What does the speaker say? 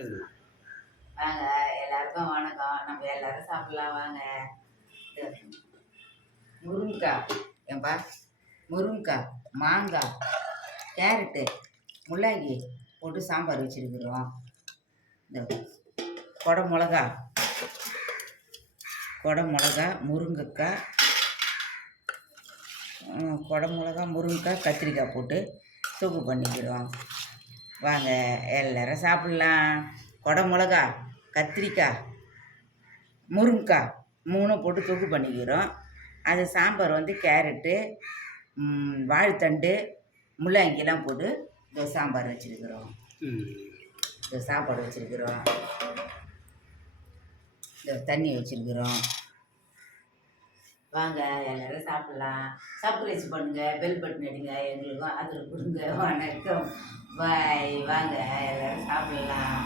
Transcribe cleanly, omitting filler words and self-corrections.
வாங்க, எல்லாருக்கும் வணக்கம். நம்ம எல்லாரும் சாப்பிடலாம் வாங்க. இது முருங்கைக்காய் ஏன்பா, முருங்கைக்காய், மாங்காய், கேரட்டு, முள்ளங்கி போட்டு சாம்பார் வச்சுருக்குறோம். இந்த கொடை மிளகா, முருங்கைக்காய், முருங்கைக்காய், கத்திரிக்காய் போட்டு தொக்கு பண்ணிக்கிறோம். வாங்க எல்லாரும் சாப்பிட்லாம். கொடை மிளகா, கத்திரிக்காய், முருங்கைக்காய் 3 போட்டு தொக்கு பண்ணிக்கிறோம். அது சாம்பார் வந்து கேரட்டு, வாழைத்தண்டு, முள்ளங்கிலாம் போட்டு இந்த சாம்பார் வச்சுருக்குறோம். இந்த சாப்பாடு வச்சுருக்குறோம். இந்த தண்ணி வச்சுருக்குறோம். வாங்க எல்லோரும் சாப்பிட்லாம். சப்ஸ்கிரைப் பண்ணுங்கள், பெல் பட்டன் அடிங்க, எங்களுக்கும் ஆதரவு கொடுங்க. வணக்கம், பாய். வாங்க எல்லோரும் சாப்பிட்லாம்.